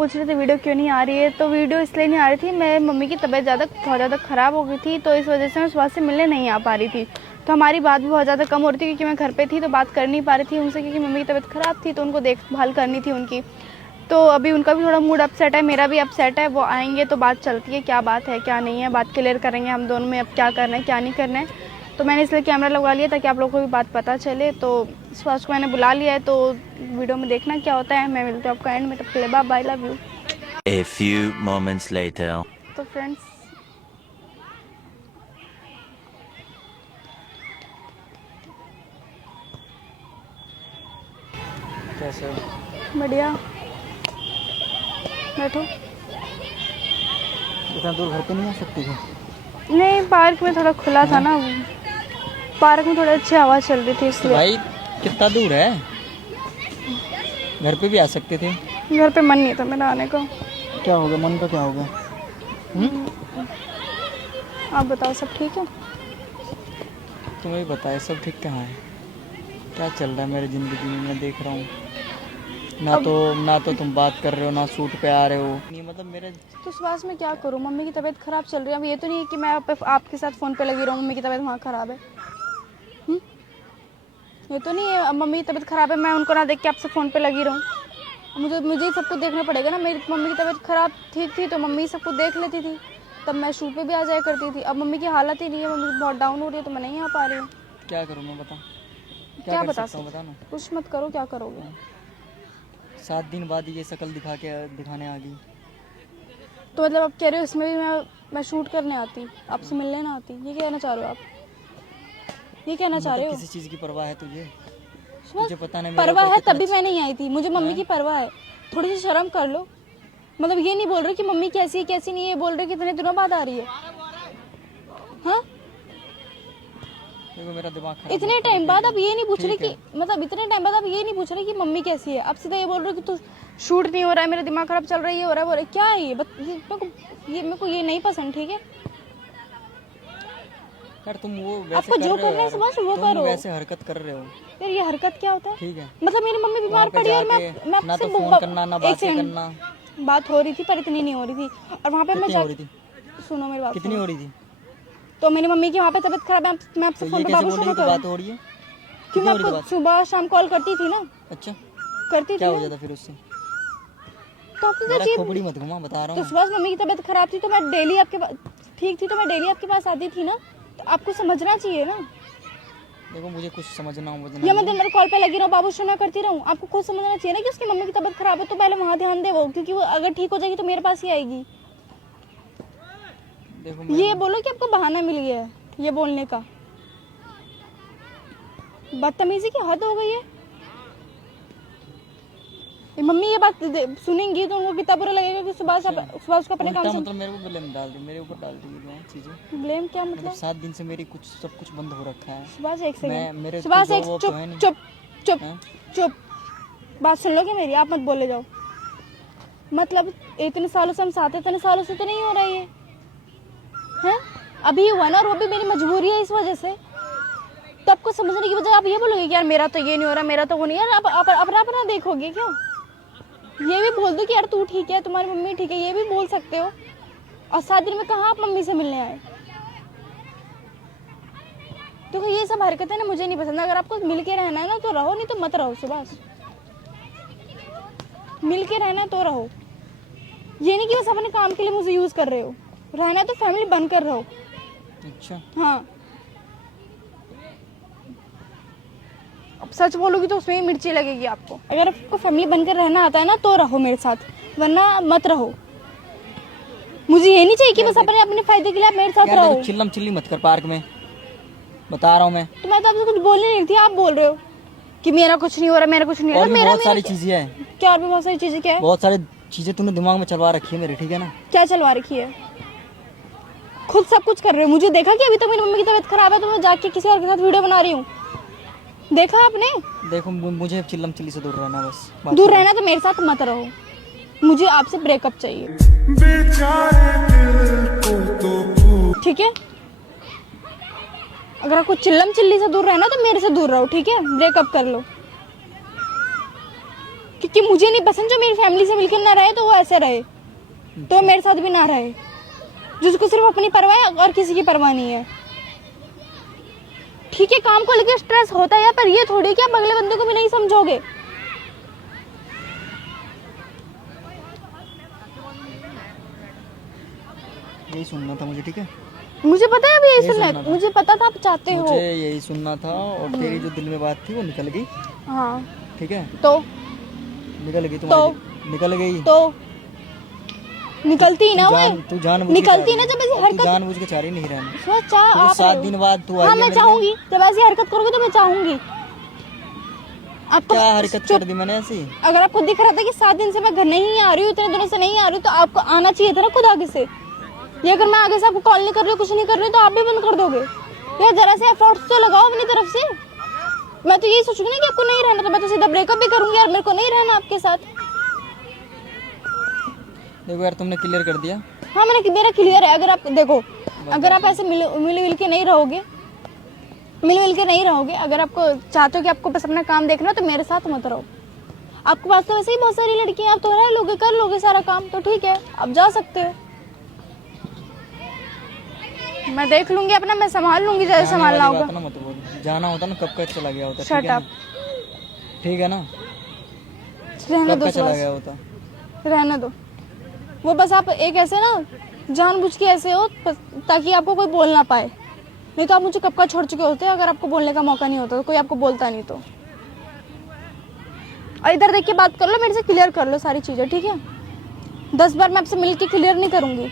पूछ रहे थे वीडियो क्यों नहीं आ रही है, तो वीडियो इसलिए नहीं आ रही थी, मेरी मम्मी की तबीयत बहुत ज़्यादा ख़राब हो गई थी, तो इस वजह से मैं सुबह से मिलने नहीं आ पा रही थी। तो हमारी बात भी बहुत ज़्यादा कम हो रही थी क्योंकि मैं घर पे थी, तो बात कर नहीं पा रही थी उनसे, क्योंकि मम्मी की तबीयत ख़राब थी तो उनको देखभाल करनी थी उनकी। तो अभी उनका भी थोड़ा मूड अपसेट है, मेरा भी अपसेट है। वो आएंगे तो बात चलती है, क्या बात है क्या नहीं है, बात क्लियर करेंगे हम दोनों में अब क्या करना है क्या नहीं करना है। तो मैंने इसलिए कैमरा लगवा लिया ताकि आप लोगों को भी बात पता चले। तो सुभाष को मैंने बुला लिया है, तो वीडियो में देखना क्या होता है। मैं मिलती हूँ आपका एंड में, तब के लिए bye bye, love you. A few moments later. तो फ्रेंड्स कैसे हो? बढ़िया, बैठो। इतना दूर घर पे नहीं आ सकती थी? नहीं, पार्क में थोड़ा खुला था ना, पार्क में थोड़ी अच्छी हवा चल रही थी तो इसलिए। भाई कितना दूर है, घर पे भी आ सकते थे। घर पे मन नहीं था मेरा आने का। क्या हो गया, मन का क्या हो गया? आप बताओ, सब ठीक है? तुम्हें बताए सब ठीक कहाँ है? क्या चल रहा है मेरी ज़िंदगी में, मैं देख रहा हूँ। ना तो तुम बात कर रहे हो, ना सूट पे आ रहे हो। नहीं मतलब मेरे तो सुभाष में क्या करूँ, मम्मी की तबीयत ख़राब चल रही है। अब ये तो नहीं है कि मैं आपके साथ फ़ोन पे लगी रहूँ, मम्मी की तबीयत वहाँ ख़राब है। ये तो नहीं है अब मम्मी की तबीयत ख़राब है मैं उनको ना देख के आपसे फ़ोन पे लगी रहूँ। मुझे ही सब कुछ देखना पड़ेगा ना। मेरी मम्मी की तबीयत ख़राब ठीक थी तो मम्मी सब कुछ देख लेती थी, तब मैं शूट पे भी आ जाया करती थी। अब मम्मी की हालत ही नहीं है, मम्मी बहुत डाउन हो रही है तो मैं नहीं आ पा रही हूँ। क्या करूँ मैं, बता क्या कर बता सकता हूँ, बता ना। कुछ मत करो, क्या करोगे? 7 दिन बाद ये शक्ल दिखाने आ गई। तो मतलब आप कह रहे हो इसमें भी मैं शूट करने आती, आपसे मिलने ना आती, ये कहना चाह रहे हो आप? ये कहना चाह रहे हो? किसी चीज़ की परवाह है तुझे? सुभाष, मुझे पता नहीं परवाह है तभी मैं नहीं आई थी, मुझे मम्मी की परवाह है। थोड़ी सी शर्म कर लो। मतलब ये नहीं बोल रहे कि मम्मी कैसी है कैसी नहीं है, बोल रहे कि इतने दिनों बाद आ रही है। हाँ, देखो मेरा दिमाग खराब इतने टाइम बाद आप ये नहीं पूछ रहे कि मतलब इतने टाइम बाद आप ये नहीं पूछ रहे कि मम्मी कैसी है, आप सीधा ये बोल रहे हो कि तू शूट नहीं हो रहा है, मेरा दिमाग खराब चल रहा है, ये हो रहा है वो हो रहा है। क्या है ये? मेरे को ये नहीं पसंद, ठीक है? यार तुम वो वैसे आपको जो करना है सुभाष वो करो। वैसे हरकत कर रहे हो यार ये हरकत क्या होता है? ठीक है, मतलब मेरी मम्मी बीमार पड़ी और मैं ना तो आपसे फोन करना ना एक बातें सेकंड, करना। बात हो रही थी पर इतनी नहीं हो रही थी। और वहाँ पे मैं कितनी हो रही थी? सुनो मेरी बात, कितनी हो रही थी? तो मेरी मम्मी की वहाँ पे तबीयत खराब है, मैं आपसे तो फोन ये पे कैसे बाबू बोल रही सुनो है कि बात हो रही है? क्यों? मैं आपको सुबह शाम कॉल करती थी ना। अच्छा, करती क्या थी हो ना, जाता फिर उससे? तो आपको क्या मेरा चाहिए? खोपड़ी मत घुमा, बता रहा तो हूँ। सुबह मम्मी की तबीयत खराब थी तो मैं डेली आपके पास ठीक थी तो मैं डेली आपके पास आती थी ना, तो आपको समझना चाहिए ना। देखो मुझे कुछ समझना या मैं दिन भर कॉल पे लगी रहूँ बाबू सुना करती रहूँ? आपको खुद समझना चाहिए ना कि उसकी मम्मी की तबीयत खराब है तो पहले वहाँ ध्यान दे वो, क्योंकि वो अगर ठीक हो जाएगी तो मेरे पास ही आएगी। देखो ये बोलो कि आपको बहाना मिल गया है ये बोलने का, बदतमीजी की हद हो गई है। ये मम्मी ये बात सुनेंगी तो उनको कितना बुरा लगेगा कि सुबह उसको अपने काम से मतलब मेरे को ब्लेम डाल दी, मेरे ऊपर डाल दी ये चीजें। ब्लेम क्या मतलब? 7 दिन से मेरी सब कुछ बंद हो रखा है। सुबह एक सेकंड, मेरे सुबह से चुप चुप चुप चुप, बात सुन लो कि मेरी, आप मत बोले जाओ। मतलब इतने सालों से हम साथ हैं, इतने सालों से तो नहीं हो रहा ये है, अभी हुआ ना, और वो भी मेरी मजबूरी है इस वजह से। तो आपको समझने की वजह आप ये बोलोगे कि यार मेरा तो ये नहीं हो रहा, मेरा तो वो नहीं है। आप अपना देखोगे क्या? ये भी बोल दो कि यार तू ठीक है, तुम्हारी मम्मी ठीक है, ये भी बोल सकते हो। और 7 दिन में कहाँ आप मम्मी से मिलने आए? तो ये सब हरकतें ना मुझे नहीं पसंद। अगर आपको मिल के रहना है ना तो रहो, नहीं तो मत रहो। सुभाष, मिल के रहना तो रहो, ये नहीं कि बस अपने काम के लिए मुझे यूज कर रहे हो। रहना तो फैमिली बनकर रहो। अच्छा, हाँ, अब सच बोलोगी तो उसमें ही मिर्ची लगेगी आपको। अगर आपको फैमिली बनकर रहना आता है ना तो रहो मेरे साथ, वरना मत रहो। मुझे ये नहीं चाहिए कि बस अपने फायदे के लिए आप मेरे साथ रहो। चिल्लम चिल्ली मत कर पार्क में, बता रहा हूँ मैं। तो मैं तो आपसे कुछ बोलने नहीं थी, आप बोल रहे हो कि मेरा कुछ नहीं हो रहा, मेरा कुछ नहीं हो रहा। मेरा बहुत सारी चीजें हैं। क्या? और भी बहुत सारी चीजें क्या है? बहुत सारी चीजें तूने दिमाग में चलवा रखी है मेरे, ठीक है ना? क्या चलवा रखी है? खुद सब कुछ कर रहे हो। मुझे देखा कि अभी तो मेरी मम्मी की तबीयत खराब है तो मैं जाके किसी और के साथ वीडियो बना रही हूँ, देखा आपने? देखो मुझे चिल्लम चिल्ली से दूर रहना, बस दूर रहना तो मेरे साथ मत रहो, मुझे आपसे ब्रेकअप चाहिए, ठीक है? अगर आपको चिल्लम चिल्ली से दूर रहना तो मेरे से दूर रहो, ठीक है? ब्रेकअप कर लो, कि कि मुझे नहीं पसंद जो मेरी फैमिली से मिलकर ना रहे तो वो ऐसे रहे, तो मेरे साथ भी ना रहे, जिसको सिर्फ अपनी परवाह है और किसी की परवाह नहीं है। ठीक है, काम को लेकर स्ट्रेस होता है, पर ये थोड़ी कि आप अगले बंदे को भी नहीं समझोगे। यही सुनना था मुझे, ठीक है? मुझे पता है अभी यही यही सुनना सुनना है, था। मुझे पता था आप चाहते हो। मुझे यही सुनना था, और तेरी जो दिल में बात थी वो निकल गई, हाँ ठीक है? तो निकल गई तुम्हारी, निकल गई। तो निकलती ही ना वो, तू जान निकलती ना जब ऐसी हरकत। जानबूझ के चाह रही नहीं रहना। सोच चाह तो आप 7 दिन बाद तू आई हाँ है मैं मेरे चाहूंगी, जब ऐसी हरकत करोगे तो मैं चाहूंगी। आपको क्या हरकत कर दी मैंने ऐसी? अगर आपको दिख रहा था कि 7 दिन से मैं घर नहीं आ रही हूँ, इतने दिनों से नहीं आ रही हूँ, तो आपको आना चाहिए था ना खुद आगे से। ये अगर मैं आगे से आपको कॉल नहीं कर रही हूँ, कुछ नहीं कर रही हूँ, तो आप भी बंद कर दोगे? यार जरा से एफर्ट्स तो लगाओ अपनी तरफ से। मैं तो यही सोचूंगी ना कि आपको नहीं रहना, तो मैं तो सीधा ब्रेकअप भी करूंगी यार, मेरे को नहीं रहना आपके साथ। देखो यार, तुमने क्लियर कर दिया। हाँ मेरा क्लियर है। अगर आप देखो, अगर आप ऐसे मिल के नहीं रहोगे, अगर आपको चाहते हो कि आपको बस अपना काम देखना, तो मेरे साथ मत रहो। आपके पास तो वैसे ही बहुत सारी लड़कियां, आप तो रह लोगे, कर लोगे सारा काम, तो ठीक है आप जा सकते हो। मैं देख लूंगी अपना, मैं संभाल लूंगी जैसे संभालना होगा। ना मत बोल, जाना होता ना कब का चला गया होता। Shut up. ठीक है ना, रहने कब दो का चला बस, गया होता। रहने दो। वो बस आप एक ऐसे ना जानबूझ के ऐसे हो ताकि आपको कोई बोल ना पाए, नहीं तो आप मुझे कब का छोड़ चुके होते अगर आपको बोलने का मौका नहीं होता, तो कोई आपको बोलता नहीं तो। और इधर देख के बात कर लो, मेरे से क्लियर कर लो सारी चीजें, ठीक है? 10 बार मैं आपसे मिलके क्लियर नहीं करूंगी।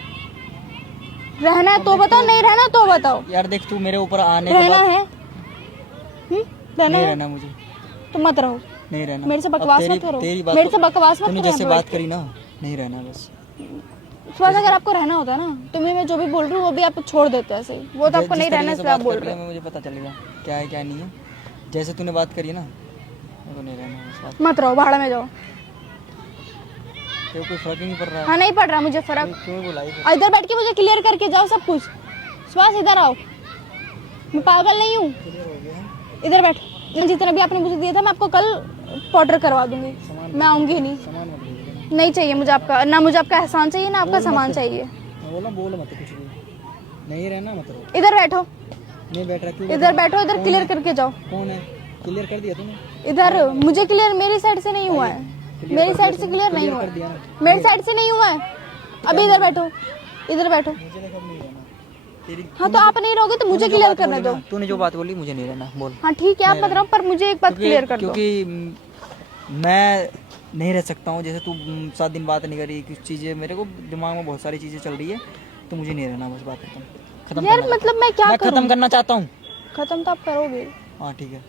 रहना है तो बताओ, नहीं रहना तो बताओ। यार देख, तू मेरे ऊपर आने के रहना बाद है रहना नहीं है रहना मुझे, तो मत रहो। नहीं रहना। मेरे से अब बकवास तेरी- मत करो, तेरी बात मेरे को- से बकवास मत तूने करो। जैसे बात करी ना, नहीं रहना बस। सुबह अगर आपको रहना होता है ना, तो मैं जो भी बोल रही हूँ वो भी आप छोड़ देते हो ऐसे ही। वो तो आपको नहीं रहना, इसलिए आप बोल रहे हो। मुझे पता चलेगा क्या है क्या नहीं है। जैसे तूने बात करी ना, मेरे को नहीं रहना बस बात। मत रहो, भाड़ा में जाओ। तेरे को कोई फर्क ही नहीं पड़ रहा है। हाँ नहीं पड़ रहा मुझे फर्क। क्यों बुलाई? और इधर बैठ के मुझे क्लियर करके जाओ सब कुछ। सुभाष इधर आओ, मैं पागल नहीं हूँ। इधर बैठ। जितना भी आपने मुझे दिया था मैं आपको कल पाउडर करवा दूंगी। मैं आऊंगी नहीं, नहीं चाहिए मुझे आपका, ना मुझे आपका एहसान चाहिए ना आपका सामान चाहिए। बोल मत कुछ भी, नहीं रहना मत रहो। इधर बैठो, नहीं बैठ रहा क्यों? इधर बैठो, इधर क्लियर करके जाओ। कौन है? क्लियर कर दिया तूने? इधर मुझे क्लियर मेरी साइड से नहीं हुआ है, मेरी साइड से क्लियर नहीं हुआ है, मेरी साइड से नहीं हुआ है। अभी इधर बैठो, इधर बैठो। मुझे लगा नहीं रहना तेरी। हाँ तो आप नहीं रहोगे तो मुझे क्लियर करने दो। तूने जो बात बोली मुझे नहीं रहना, बोल। हाँ ठीक है आप मत रहो, पर मुझे एक बात क्लियर कर दो। क्योंकि मैं नहीं रह सकता हूँ। जैसे तू 7 दिन बात नहीं करी, कुछ चीज़ें मेरे को दिमाग में बहुत सारी चीज़ें चल रही है, तो मुझे नहीं रहना बस। बात खत्म यार मतलब मैं क्या करूं? खत्म करना चाहता हूँ। खत्म तो आप करोगे। हाँ ठीक है।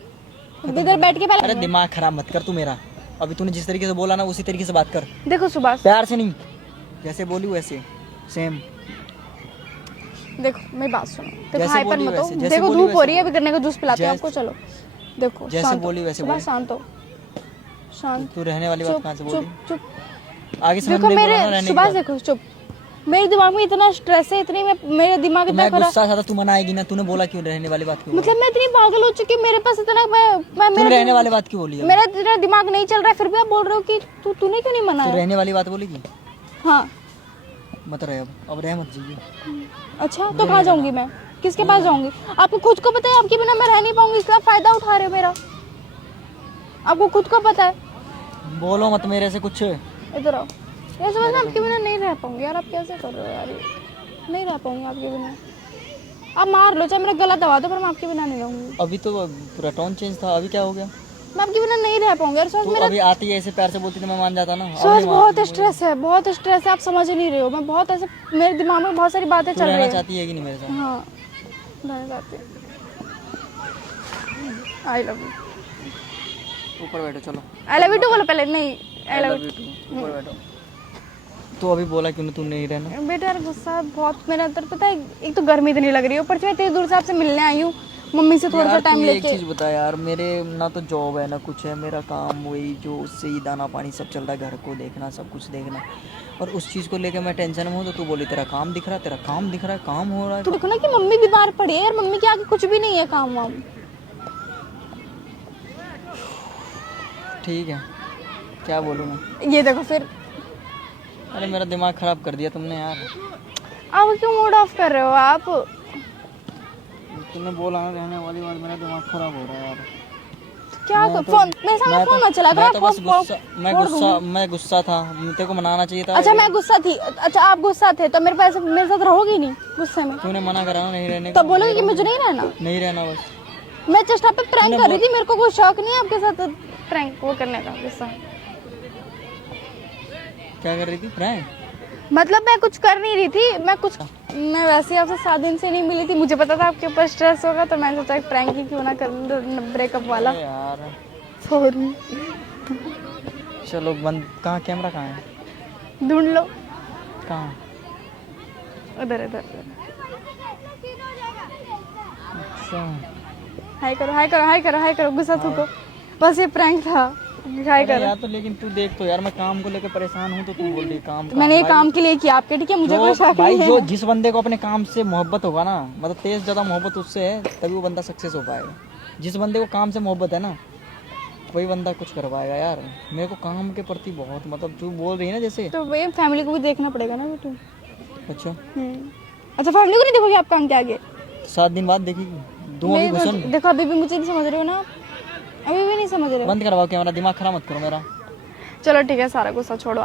इधर बैठ के अरे पहले दिमाग खराब मत कर तू मेरा। अभी तूने जिस तरीके से बोला ना उसी तरीके से बात कर, देखो सुभाष, प्यार से नहीं, जैसे बोली वैसे सेम। देखो मेरी बात सुनो, देखो जैसे हाइपर बोली मत हो। वैसे, जैसे देखो बोली धूप वैसे हो रही है, अभी गन्ने का जूस पिलाते हैं जैसे- आपको। चलो देखो जैसे शांत हो। बोली वैसे सुभाष बोली। शांत हो, शांत। तू रहने वाली बात चुप कहाँ से बोली? चुप चुप। आगे से देखो मेरे सुभाष, देखो चुप। मेरे दिमाग में इतना स्ट्रेस है, इतनी मेरा दिमाग इतना मैं खराब। गुस्सा था, तू मनाएगी ना। तूने बोला क्यों रहने वाली बात क्यों? मतलब मैं इतनी पागल हो चुकी, मेरे पास इतना मैं तूने रहने वाली बात क्यों बोली? मेरा इतना दिमाग नहीं चल रहा है, फिर भी आप बोल रहे हो कि तूने क्यों नहीं तू मनाया? रहने वाली बात बोलेगी? हाँ मत रहे, अब रह मत जाइए। अच्छा तो कहाँ जाऊंगी मैं, किसके पास जाऊंगी? आपको खुद को पता है आपके बिना मैं रह नहीं पाऊंगी, इसका फायदा उठा रहे हो मेरा। आपको खुद को पता है। बोलो मत मेरे से कुछ। इधर आओ। ये समझ ना आपके बिना नहीं रह पाऊंगी यार। आप कैसे कर रहे हो यार, ये नहीं रह पाऊंगी आपके बिना। आप मार लो चाहे मेरा गला दबा दो, पर मैं आपके बिना नहीं रहूंगी। अभी तो पूरा टोन चेंज था, अभी क्या हो गया? मैं आपके बिना नहीं रह पाऊंगी यार। सोच तू मेरा अभी आती है ऐसे प्यार से बोलती तो मैं मान जाता ना। अब सोच नहीं बहुत मान- स्ट्रेस है, बहुत स्ट्रेस है। आप समझ ही नहीं रहे हो। मैं बहुत ऐसे, मेरे दिमाग में बहुत सारी बातें तू चल रही रहना है। चाहती है कि नहीं मेरे साथ? हाँ रहना चाहती हूँ। I love you. ऊपर बैठो चलो। आई लव यू टू बोलो पहले। नहीं आई लव यू। ऊपर बैठो। तो अभी बोला क्यों तू नहीं रहना? बेटा यार गुस्सा बहुत मेरे अंदर, पता है एक तो गर्मी इतनी लग रही है, ऊपर से मैं इतनी दूर से आपसे मिलने आई हूँ, मम्मी से थोड़ा सा यार, टाइम तू एक लेके। चीज बता यार, मेरे ना तो जॉब है ना कुछ है। मेरा काम वही जो उससे ही दाना पानी सब चल रहा है, घर को देखना, सब कुछ देखना। और उस चीज़ को लेकर मैं टेंशन में हूँ, तो तू बोली तेरा काम दिख रहा है, तेरा काम दिख रहा है, काम हो रहा है। तो देखो ना कि मम्मी बीमार पड़ी है यार, मम्मी के आगे कुछ भी नहीं है काम वाम। ठीक है, क्या बोलूँ मैं? ये देखो फिर अरे मेरा दिमाग खराब कर दिया तुमने यार। अब क्यों मूड ऑफ कर रहे हो आप? तुमने बोला ना रहने वाली बात, मेरा दिमाग खराब हो रहा है यार। क्या कर फोन मेरे सामने फोन मत चला मैं तो बस फोन मैं गुस्सा था, तेरे को मनाना चाहिए था। अच्छा मैं गुस्सा थी, अच्छा आप गुस्सा थे तो मेरे साथ रहोगी नहीं गुस्से में? तूने मना करा ना नहीं रहने तो बोलोगे कि मुझे नहीं रहना? नहीं रहना बस। मैं जस्ट आप पे प्रैंक कर रही थी, मेरे को कोई शौक नहीं है आपके साथ प्रैंक वो करने का। गुस्सा क्या कर रही थी? प्रैंक? मतलब मैं कुछ कर नहीं रही थी, मैं वैसे ही आपसे 7 दिन से नहीं मिली थी, मुझे पता था आपके ऊपर स्ट्रेस होगा तो मैंने सोचा प्रैंक ही क्यों ना कर लूं, ब्रेकअप वाला। अरे यार सॉरी। चलो बंद। कहाँ कैमरा कहाँ है? ढूंढ लो। कहाँ? उधर इधर। अच्छा हाय करो हाय करो हाय करो हाय करो, गुस्सा थूको। बस ये प्रैंक था, हाय अरे करो। यार तो लेकिन तू देख तो यार, मैं काम को लेकर परेशान हूँ तो तू बोल रही काम मैंने ये भाई। काम के लिए किया आपके, ठीक है? मुझे कोई शौक भाई नहीं जो है। जिस बंदे को अपने काम से मोहब्बत होगा ना, मतलब तेज ज्यादा मोहब्बत उससे है तभी वो बंदा सक्सेस हो पाएगा। जिस बंदे को काम से मोहब्बत है ना वही बंदा कुछ कर पाएगा यार। मेरे को काम के प्रति बहुत, मतलब तू बोल रही है ना जैसे। तो वही फैमिली को भी देखना पड़ेगा ना बेटू। अच्छा अच्छा फैमिली को नहीं देखोगे आप काम के आगे? 7 दिन बाद देखेगी दूँ अभी घुसन। देखो अभी भी मुझे नहीं समझ रहे हो ना, अभी भी नहीं समझ रहे हो। बंद करवाओ कैमरा, दिमाग खराब मत करो मेरा। चलो ठीक है, सारा गुस्सा छोड़ो,